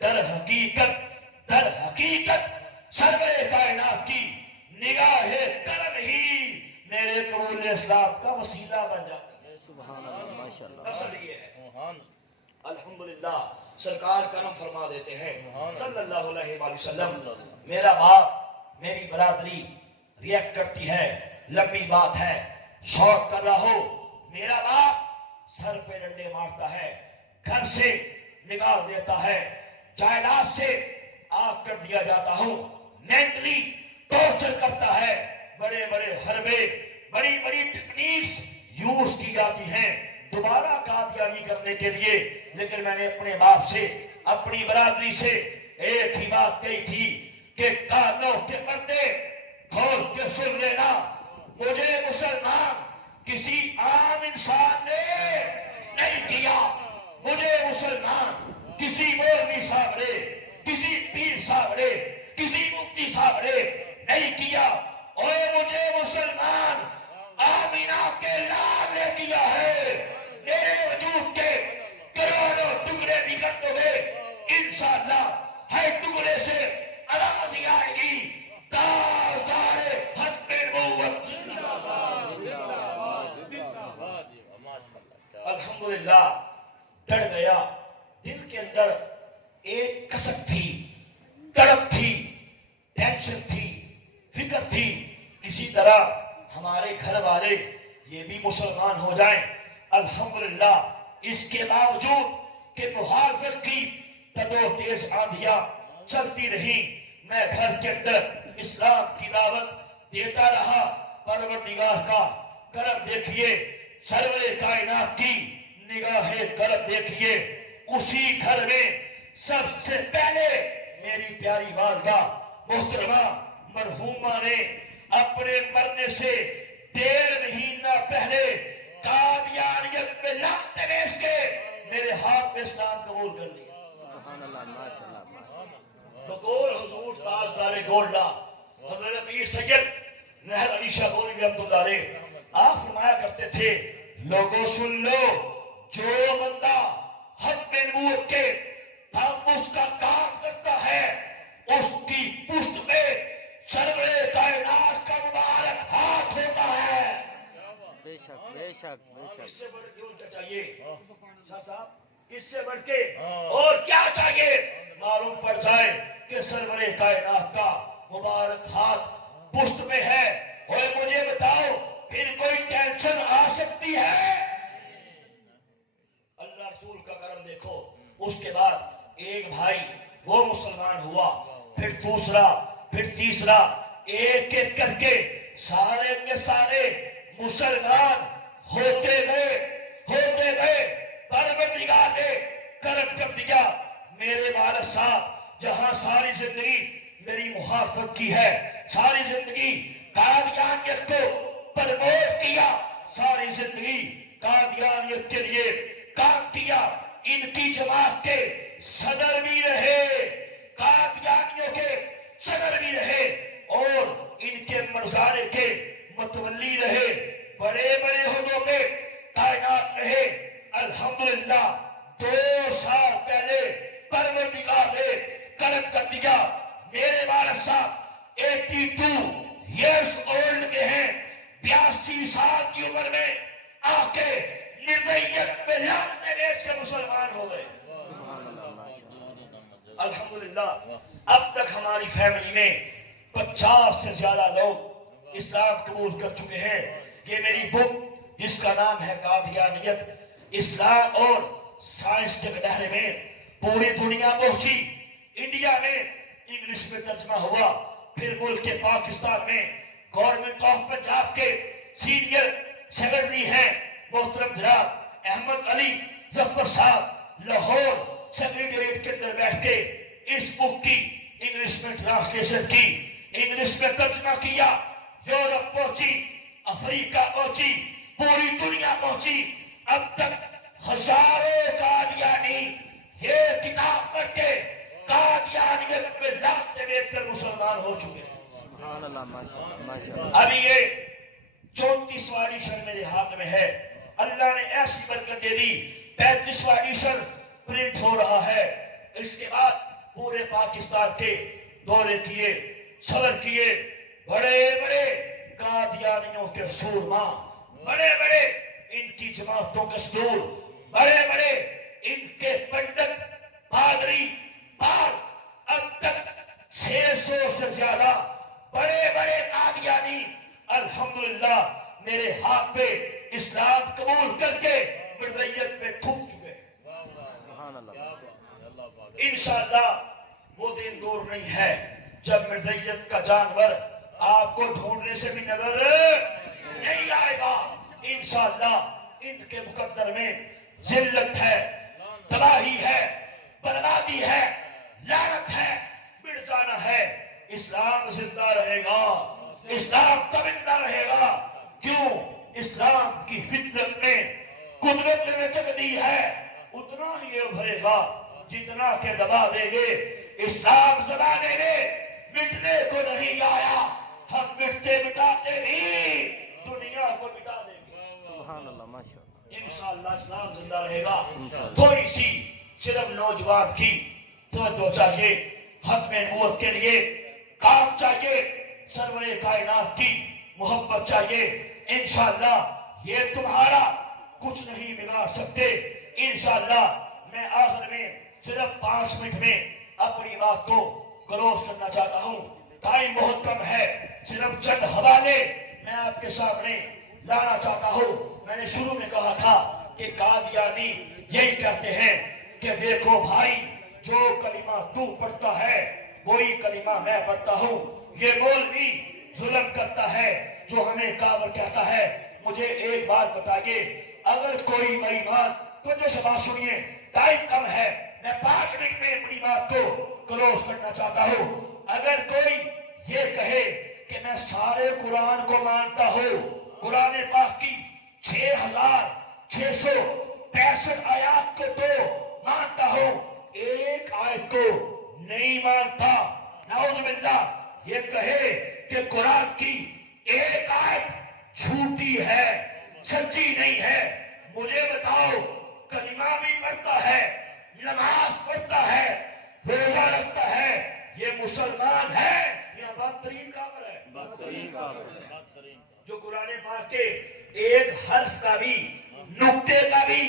در حقیقت سرور کائنات کی نگاہ کرم ہی میرے قبول اسلام کا وسیلہ بن جاتی ہے. سبحان اللہ ماشاءاللہ. اصل یہ ہے. الحمدللہ سرکار کرم فرما دیتے ہیں صلی اللہ علیہ وآلہ وسلم. میرا باپ میری برادری ریئیکٹ کرتی ہے, لمبی بات ہے, شوق کر رہا ہو. میرا باپ سر پہ ڈنڈے مارتا ہے, گھر سے نکال دیتا ہے, جائیداد سے آگ کر دیا جاتا ہوں, مینٹلی ٹارچر کرتا ہے. بڑے بڑے حربے, بڑی بڑی ٹیکنیکس یوز کی جاتی ہیں دوبارہ قادیانی کرنے کے لیے. لیکن میں نے اپنے باپ سے, اپنی برادری سے ایک ہی بات کہی تھی کہ کانوں کے پردے کھول کے سن لینا, مجھے مسلمان کسی عام انسان نے نہیں کیا, مجھے مسلمان کسی مولوی صاحب نے, کسی پیر صاحب نے, کسی مفتی صاحب نے نہیں کیا. اور مجھے مسلمان آمینہ کے لال نے کیا ہے. میرے وجود کے کروڑوں ٹکڑے بکھر دو گے, انشاءاللہ ہر ٹکڑے سے آواز آئے گی تاجدار ختم نبوت زندہ باد. الحمدللہ ڈر گیا. دل کے اندر ایک کسک تھی, تڑپ تھی, ٹینشن تھی, فکر تھی, کسی طرح ہمارے گھر والے یہ بھی مسلمان ہو جائیں. الحمدللہ اس کے باوجود کہ مخالفت کی تدو تیز آندھیاں چلتی رہی, میں گھر کے اندر اسلام کی دعوت دیتا رہا. پروردگار کا کرم دیکھیے, سرور کائنات کی نگاہ کرم دیکھیے. اسی گھر میں سب سے پہلے میری پیاری والدہ محترمہ مرحومہ نے اپنے مرنے سے 1.5 مہینہ پہلے قادیانیت میں لانتے بیچ کے میرے ہاتھ میں اسلام قبول کر لیا. سبحان اللہ ماشاءاللہ ماشاءاللہ. بقول حضور تاجدار گولڈا حضرت پیر سید نہر علی شاہ گولڈی رحمۃ اللہ علیہ, آپ فرمایا کرتے تھے لوگوں سن لو, جو بندہ حق نبوت کے تحفظ کا کام کرتا ہے اس کی پشت پہ سرور کائنات کا مبارک ہاتھ ہوتا ہے. بے شک بے شک بے اس شک. سے بڑھ کے اور کیا چاہیے شاہ صاحب, اس سے بڑھ کے اور کیا چاہیے؟ معلوم پڑ جائے کہ سرور کائنات کا مبارک ہاتھ پشت میں ہے. اور مجھے بتاؤ پھر کوئی ٹینشن آ سکتی ہے؟ اللہ رسول کا کرم دیکھو. اس کے بعد ایک بھائی وہ مسلمان ہوا, پھر دوسرا, پھر تیسرا, ایک ایک کر کے سارے کے سارے مسلمان ہوتے گئے. پروردگار نے کرم کر دیا. میرے والد صاحب جہاں ساری زندگی میری مخالفت کی ہے, ساری زندگی قادیانیت کو پرموٹ کیا, ساری زندگی قادیانیت کے لیے کام کیا, ان کی جماعت کے صدر بھی رہے, قادیانیوں کے صدر بھی رہے, اور ان کے مرزارے کے متولی رہے, بڑے بڑے عہدوں پہ تعینات رہے. الحمدللہ 2 سال پہلے پروردگار نے کرم کر دیا. میرے والد صاحب 82 ایئرس اولڈ میں ہیں, 82 سال کی عمر میں آ کے مرزائیت میں لانتے بیچ سے مسلمان ہو گئے. سبحان اللہ ماشاءاللہ. الحمدللہ اب تک ہماری فیملی میں 50 سے زیادہ لوگ اسلام قبول کر چکے ہیں. یہ میری بک جس کا نام ہے قادیانیت اسلام اور سائنس کے ڈہرے میں پوری دنیا پہنچی. انڈیا میں انگلش میں ترجمہ ہوا, پھر ملک کے پاکستان میں گورنمنٹ آف پنجاب کے سینئر سیکرٹری ہیں محترم جناب احمد علی ظفر صاحب, لاہور سیکریٹریٹ کے اندر بیٹھ کے اس بک کی انگلش میں ٹرانسلیشن کی, انگلش میں ترجمہ کیا, یورپ پہنچی, افریقہ پہنچی, پوری دنیا پہنچی. اب تک ہزاروں قادیانی یہ کتاب پڑھ کے قادیانیت میں لانتے بیچ کر مسلمان ہو چکے ہیں. سبحان اللہ ماشاءاللہ ماشاءاللہ. ابھی یہ 34واں ایڈیشن میرے ہاتھ میں ہے. اللہ نے ایسی برکت دے دی, 35واں ایڈیشن پرنٹ ہو رہا ہے. اس کے بعد پورے پاکستان کے دورے کیے، سفر کیے، بڑے بڑے قادیانیوں کے سورما، بڑے بڑے ان کی جماعتوں کے صدور، بڑے بڑے ان کے پنڈت پادری، اور اب تک 600 سے زیادہ بڑے بڑے قادیانی الحمدللہ میرے ہاتھ پہ اسلام قبول کر کے مرزیت پہ تھوک چکے۔ سبحان اللہ۔ انشاءاللہ وہ دن دور نہیں ہے جب مرزیت کا جانور آپ کو ڈھونڈنے سے بھی نظر نہیں آئے گا۔ انشاءاللہ ان کے مقدر میں ذلت ہے، تباہی ہے، بربادی ہے، لعنت ہے، مٹ جانا ہے۔ اسلام زندہ رہے گا، اسلام تبندہ رہے گا۔ کیوں؟ اسلام کی فطرت میں قدرت نے چک دی ہے، اتنا ہی یہ بھرے گا جتنا کہ دبا دیں گے۔ اسلام زمانے میں مٹنے کو نہیں آیا، ہم مٹتے مٹاتے بھی دنیا کو مٹا دیں گے۔ سبحان اللہ، ماشاء اللہ۔ انشاءاللہ اسلام زندہ رہے گا۔ تھوڑی سی صرف نوجوان کی توجہ چاہیے، حق میں نبوت کے لیے کام چاہیے، سرور کائنات کی محبت چاہیے۔ انشاءاللہ یہ تمہارا کچھ نہیں بگاڑ سکتے۔ انشاءاللہ میں آخر میں صرف 5 منٹ میں اپنی بات کو کلوز کرنا چاہتا ہوں، ٹائم بہت کم ہے۔ صرف چند حوالے میں آپ کے سامنے لانا چاہتا ہوں۔ میں نے شروع میں کہا تھا کہ قادیانی یہی کہتے ہیں کہ دیکھو بھائی، جو کلمہ تو پڑھتا ہے وہی کلمہ میں پڑھتا ہوں۔ یہ مولوی ظلم کرتا ہے جو ہمیں کافر کہتا ہے۔ مجھے ایک بات بتائیے، اگر کوئی ایمان تو جیسے بات سنیے، ٹائم کم ہے، میں 5 منٹ میں اپنی بات کو کلوز کرنا چاہتا ہوں۔ اگر کوئی یہ کہے کہ میں سارے قرآن کو مانتا ہوں، قرآن پاک کی 6665 آیات کو تو مانتا ہوں، ایک آیت کو نہیں مانتا، نعوذ باللہ، یہ کہے کہ قرآن کی ایک آیت جھوٹی ہے، سچی نہیں ہے، مجھے بتاؤ، کلمہ بھی پڑھتا ہے، نماز پڑھتا ہے، روزہ رکھتا ہے، یہ مسلمان ہے یا بدترین کافر ہے؟ بدترین کافر۔ جو قرآن پاک کے ایک حرف کا بھی، نقطے کا بھی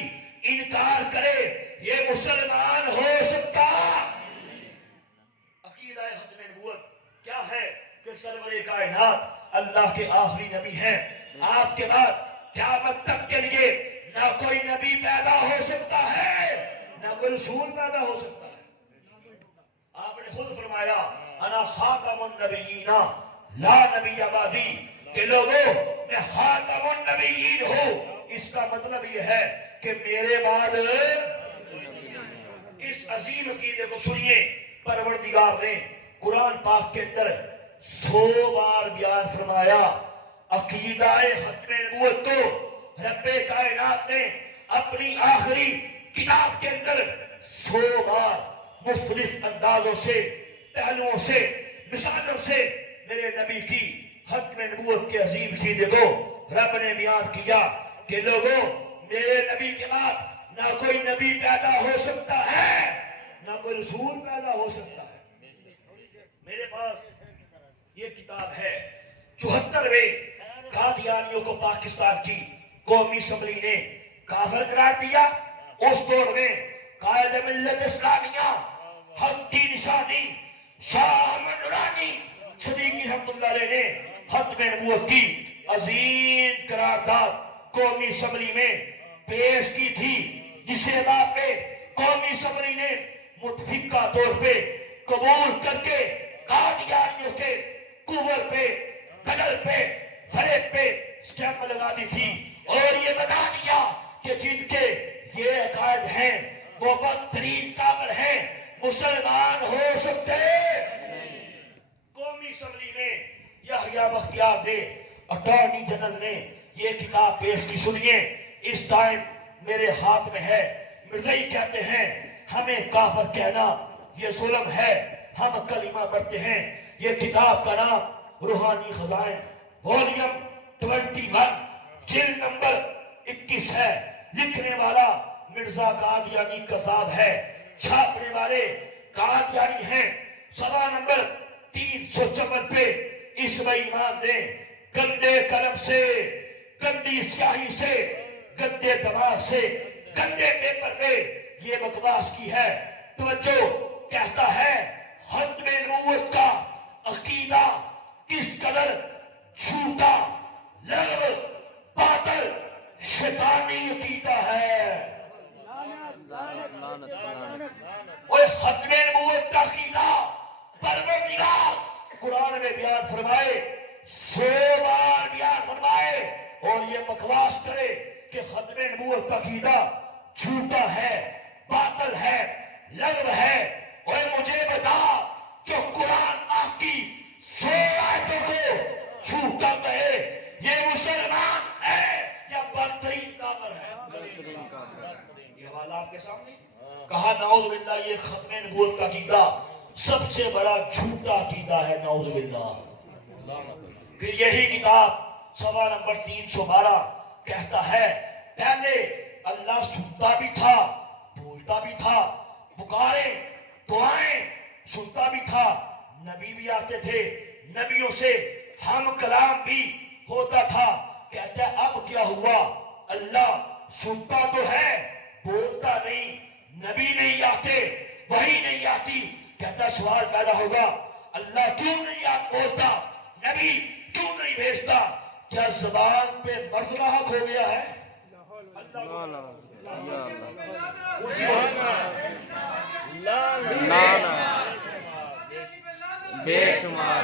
انکار کرے، یہ مسلمان ہو سکتا؟ عقیدہ ختم نبوت کیا ہے؟ کہ سرور کائنات اللہ کے آخری نبی ہیں۔ آپ کے بعد قیامت تک کے لیے نہ کوئی نبی پیدا ہو سکتا ہے، نہ کوئی رسول پیدا ہو سکتا ہے۔ آپ نے خود فرمایا انا خاتم النبیین لا نبی بعدی، کہ لوگوں میں خاتم النبیین ہوں۔ اس کا مطلب یہ ہے کہ میرے بعد اس عظیم عقیدے کو سنیے۔ پروردگار نے قرآن پاک کے اندر 100 بار بیان فرمایا عقیدہ ختم نبوت کو رب کائنات نے اپنی آخری کتاب کے اندر 100 بار مختلف اندازوں سے، پہلوؤں سے، مثالوں سے میرے نبی کی ختم نبوت کے عظیم عقیدے کو رب نے بیان کیا کہ لوگوں، میرے نبی کے بعد نہ کوئی نبی پیدا ہو سکتا ہے، نہ کوئی رسول پیدا ہو سکتا ہے۔ میرے پاس یہ کتاب ہے، 74ویں قادیانیوں کو پاکستان کی قومی اسمبلی نے کافر قرار دیا۔ اس دور میں قائد ملت اسلامیہ، حق کی نشانی شاہ احمد نورانی صدیقی رحمۃ اللہ علیہ نے ختم نبوت کی عظیم قرارداد قومی اسمبلی میں پیش کی تھی، جسے بعد میں قومی اسمبلی نے متفقہ طور پہ قبول کر کے قادیانیوں کے کوور پہ، بدل پہ، فریب پہ سٹیمپ لگا دی تھی، اور یہ بتا دیا کہ جن کے یہ عقائد ہیں وہ بدترین کافر ہیں، مسلمان ہو سکتے۔ قومی اسمبلی میں یحییٰ بختیار نے، اٹارنی جنرل نے یہ کتاب پیش کی۔ سنیے، اس ٹائم میرے ہاتھ میں ہے۔ مرزائی کہتے ہیں ہمیں کافر کہنا یہ ظلم ہے، ہم کلمہ پڑھتے ہیں۔ یہ کتاب کا نام روحانی خزائن والیوم 21 جلد نمبر 21 ہے۔ لکھنے والا مرزا قادیانی قذاب ہے۔ چھاپنے والے قادیانی ہیں۔ سوا نمبر 354 پہ اس بے ایمان نے گندے قلم سے، گندی سیاہی سے، گندے دماغ سے، گندے پیپر پہ یہ بکواس کی ہے۔ توجہ، کہتا ہے ختم نبوت کا عقیدہ کس قدر جھوٹا، لغو، باطل، شیطانی عقیدہ ہے۔ اور ختم نبوت کا عقیدہ پروردگار قرآن میں بیان فرمائے، 100 بار بیان فرمائے، اور یہ بکواس کرے کہ ختم نبوت کا عقیدہ جھوٹا ہے، باطل ہے، لغو ہے۔ اور مجھے بتا، جو قرآن پاک کی 100 آیتوں کو جھوٹا کہے، یہ مسلمان ہے یا بدترین کافر ہے؟ یہ حوالہ آپ کے سامنے کہا، نعوذ باللہ یہ ختم نبوت کا عقیدہ سب سے بڑا جھوٹا عقیدہ ہے، نعوذ باللہ۔ پھر یہی کتاب سوا نمبر 312 کہتا ہے پہلے اللہ سنتا بھی تھا، بولتا بھی تھا، پکارے دعائیں سنتا بھی تھا، نبی بھی آتے تھے، نبیوں سے ہم کلام بھی ہوتا تھا۔ کہتا ہے اب کیا ہوا، اللہ سنتا تو ہے، بولتا نہیں، نبی نہیں آتے، وحی نہیں آتی۔ کہتا ہے سوال پیدا ہوگا، اللہ کیوں نہیں بولتا، نبی کیوں نہیں بھیجتا؟ کیا زبان پہ مرض راحت ہو گیا ہے؟ بے شمار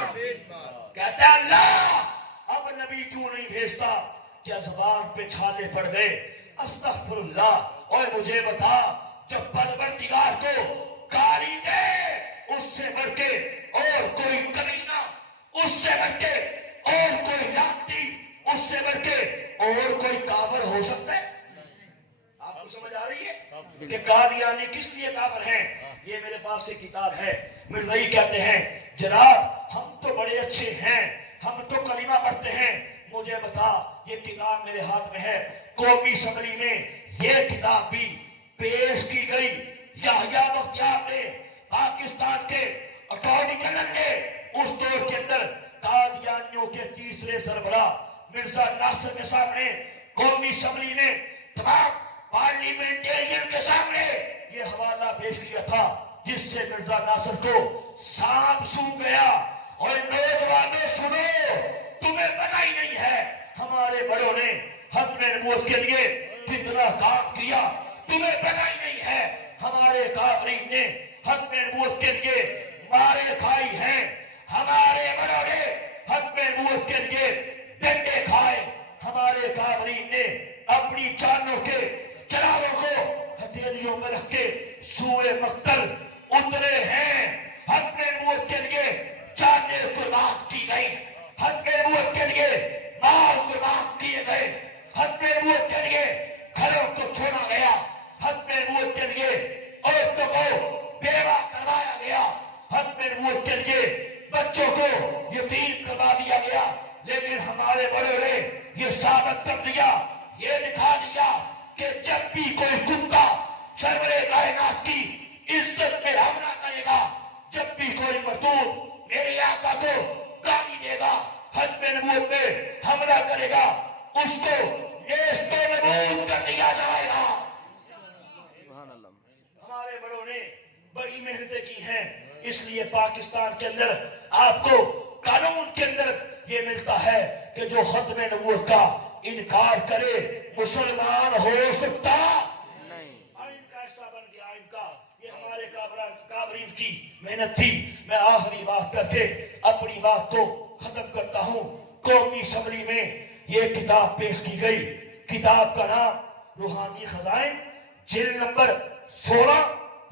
کہتا ہے اللہ اب نبی کیوں نہیں بھیجتا؟ کیا زبان پہ چھالے پڑ گئے؟ استغفر اللہ۔ اور مجھے بتا، جب پروردگار کو گالی دے اس سے بڑھ کے اور کوئی کمینہ، اس سے بڑھ کے اور کوئی لعنتی، اس سے بڑھ کے اور کوئی کافر ہو سکتا ہے؟ آپ کو سمجھ آ رہی ہے کہ قادیانی کس لیے کافر ہیں؟ یہ میرے پاس ایک کتاب ہے، مرزائی کہتے ہیں جناب ہم تو بڑے اچھے ہیں، ہم تو کلمہ پڑھتے ہیں۔ مجھے بتا، یہ کتاب میرے ہاتھ میں ہے، قومی اسمبلی میں یہ کتاب بھی پیش کی گئی۔ یحییٰ بختیار نے، پاکستان کے اٹارنی جنرل نے، اس دور کے اندر قادیانیوں کے تیسرے سربراہ مرزا ناصر کے سامنے، قومی اسمبلی میں تمام پارلیمنٹیرین کے سامنے یہ حوالہ پیش کیا تھا، جس سے مرزا ناصر کو سانپ سونگھ گیا۔ اور نوجوانوں سنو، تمہیں پتہ ہی نہیں ہے ہمارے بڑوں نے ختم نبوت کے لیے کتنا کام کیا، تمہیں پتہ ہی نہیں ہے ہمارے کافرین نے ختم نبوت کے لیے مارے کھائی ہیں، ہمارے بڑوں نے ختم نبوت کے لیے ڈنڈے کھائے، ہمارے کافرین نے اپنی جانوں کے چراغوں کو ہتھیلیوں میں رکھ کے سوئے مقتل اترے ہیں۔ ختم نبوت کے لیے جانیں قربان کی گئی، ختم نبوت کے لیے مال قربان کیے گئے، ختم نبوت کے لیے گھروں کو چھوڑا گیا، ختم نبوت کے لیے عورتوں کو بیوہ کروایا گیا، ختم نبوت کے لیے بچوں کو یتیم کروا دیا گیا۔ لیکن ہمارے بڑوں نے یہ ثابت کر دیا، یہ دکھا دیا کہ جب بھی کوئی کتا سرور کائنات کی عزت میں حملہ کرے گا، جب بھی کوئی مردود میرے آقا کو گالی دے گا، ختم نبوت میں حملہ کرے گا، اس کو نیست و نابود کر دیا جائے گا۔ ہمارے بڑوں نے بڑی محنتیں کی ہیں، اس لیے پاکستان کے اندر آپ کو قانون کے اندر یہ ملتا ہے کہ جو ختم نبوت کا انکار کرے مسلمان ہو سکتا نہیں۔ آئین کا حصہ بن گیا، آئین کا۔ یہ ہمارے کابرین کی محنت تھی۔ میں آخری بات کر کے اپنی بات کو ختم کرتا ہوں۔ قومی اسمبلی میں یہ کتاب پیش کی گئی، کتاب کا نام روحانی خزائن، جلد نمبر 16،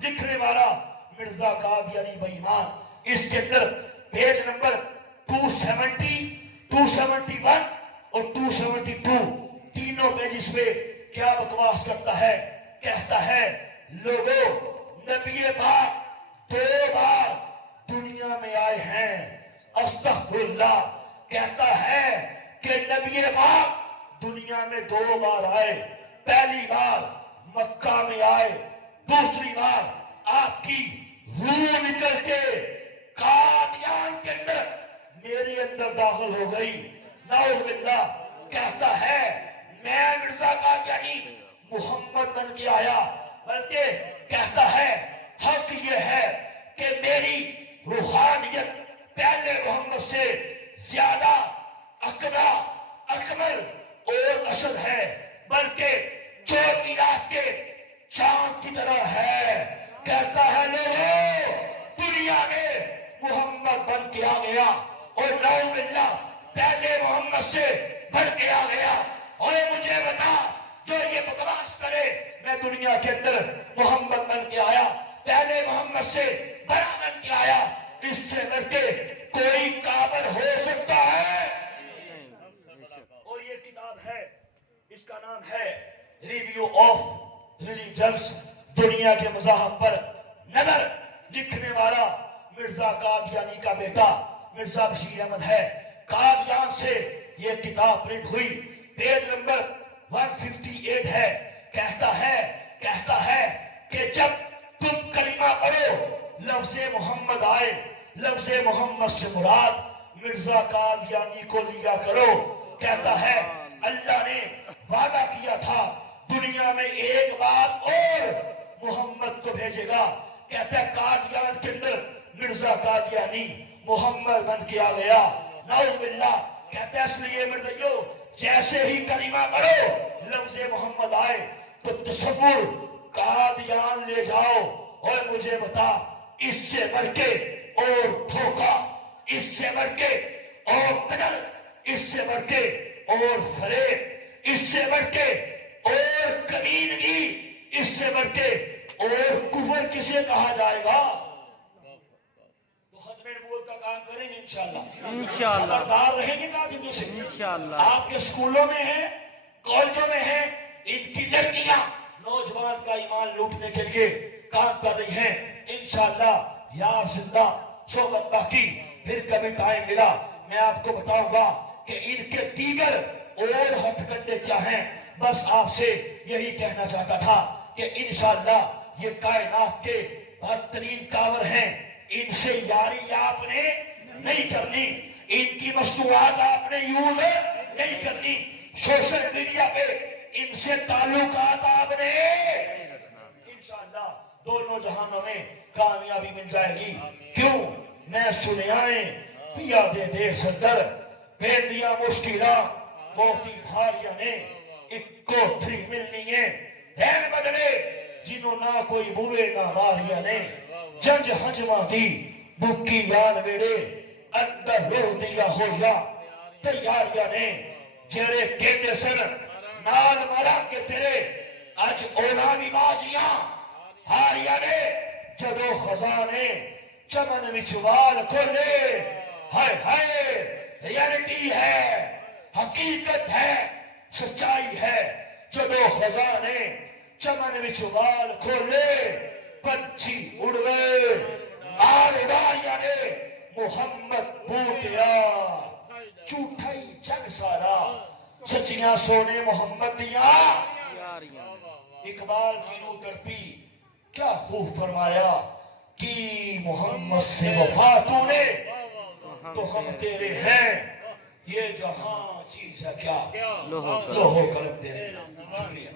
لکھنے والا مرزا قادیانی بے ایمان۔ اس کے اندر پیج نمبر 270، 271 اور 272 تینوں پیجز پہ کیا بکواس کرتا ہے؟ کہتا ہے لوگوں، نبی پاک 2 بار دنیا میں آئے ہیں۔ استغفر اللہ۔ کہتا ہے کہ نبی پاک دنیا میں 2 بار آئے، پہلی بار مکہ میں آئے، دوسری بار آپ کی روح نکل کے قادیان کے اندر میرے اندر داخل ہو گئی. نعوذ باللہ. کہتا ہے میں مرزا قادیانی محمد بن کے آیا، بلکہ کہتا ہے حق یہ ہے کہ میری روحانیت پہلے محمد سے زیادہ اقوا، اکمل اور اشد ہے، بلکہ چوتھی رات کے چاند کی طرح ہے. کہتا ہے لوگوں دنیا میں محمد بن کے آ گیا اور نعوذ باللہ پہلے محمد سے بڑھ کے آ گیا. اور مجھے بتا جو یہ بکواس کرے میں دنیا کے اندر محمد بن کے آیا، پہلے محمد سے بڑا بن کے آیا، اس سے بڑھ کے کوئی کافر ہو سکتا ہے؟ اور یہ کتاب ہے، اس کا نام ہے ریویو آف ریلیجنس، دنیا کے مذاہب پر نظر. لکھنے والا مرزا قادیانی کا بیٹا مرزا بشیر احمد ہے. قادیان سے یہ کتاب پرنٹ ہوئی، پیج نمبر 158 ہے. کہتا ہے کہ جب تم کلمہ پڑھو لفظ محمد آئے، لفظ محمد سے مراد مرزا قادیانی کو لیا کرو. کہتا ہے اللہ نے وعدہ کیا تھا دنیا میں ایک بار اور محمد کو بھیجے گا. کہتا ہے قادیان کے اندر مرزا قادیانی محمد بن کے آ گیا. نعوذ باللہ. کہتا ہے اس لیے مردیو جیسے ہی کلمہ پڑھو لفظ محمد آئے تو تصور قادیان لے جاؤ. اور مجھے بتا اس سے بڑھ کے اور دھوکہ، اس سے بڑھ کے اور قتل، اس سے بڑھ کے اور فریب، اس سے بڑھ کے اور کمینگی، اس سے بڑھ کے اور کفر کسے کہا جائے گا؟ تو ختم نبوت کا کام کریں گے انشاءاللہ. انشاءاللہ. خبردار رہیں گے قادیانیوں سے. انشاءاللہ. آپ کے سکولوں میں ہیں، کالجوں میں ہیں، ان کی لڑکیاں نوجوان کا ایمان لوٹنے کے لیے کام کر رہی ہیں. انشاءاللہ یار زندہ صحبت باقی، پھر کبھی ٹائم ملا میں آپ کو بتاؤں گا کہ ان کے دیگر اور ہتھ کنڈے کیا ہیں. بس آپ سے یہی کہنا چاہتا تھا کہ انشاءاللہ یہ کائنات کے بہترین کاور ہیں. ان سے یاری آپ نے نہیں کرنی، ان کی مصنوعات آپ نے یوز نہیں کرنی، سوشل میڈیا پہ ان سے تعلقات آپ نے انشاءاللہ دونوں جہانوں میں کامیابی مل جائے گی. کیوں میں سنیائیں پیا دے دے صدر پیندیاں مشکلہ بہتی بھاریاں نے ایک کو تھی ملنی ہے دین بدلے جنہوں نہ کوئی بوئے نہ ماریاں نے جنج ہجمہ دی بکی یان ویڑے اندر روح دیا ہو یا تیاریاں نے جرے کہتے سن نال مرا کے تیرے اج اولانی بازیاں ہاریاں نے جدو خزانے چمن وچوال کھولے. ہائے ہائے ریالٹی ہے، حقیقت ہے، سچائی ہے. جدو خزانے چمن وچوال کھولے پنچھی اڑ گئے آل اڑاریاں نے محمد بوٹیا. جھوٹا ہی جگ سارا سچیاں سونے محمد دیاں. اقبال کی روح تڑپی کیا خوب فرمایا کہ محمد سے وفا تو نے تو ہم تیرے ہیں، یہ جہاں چیز ہے کیا لوہو لوہو قلم تیرے. شکریہ.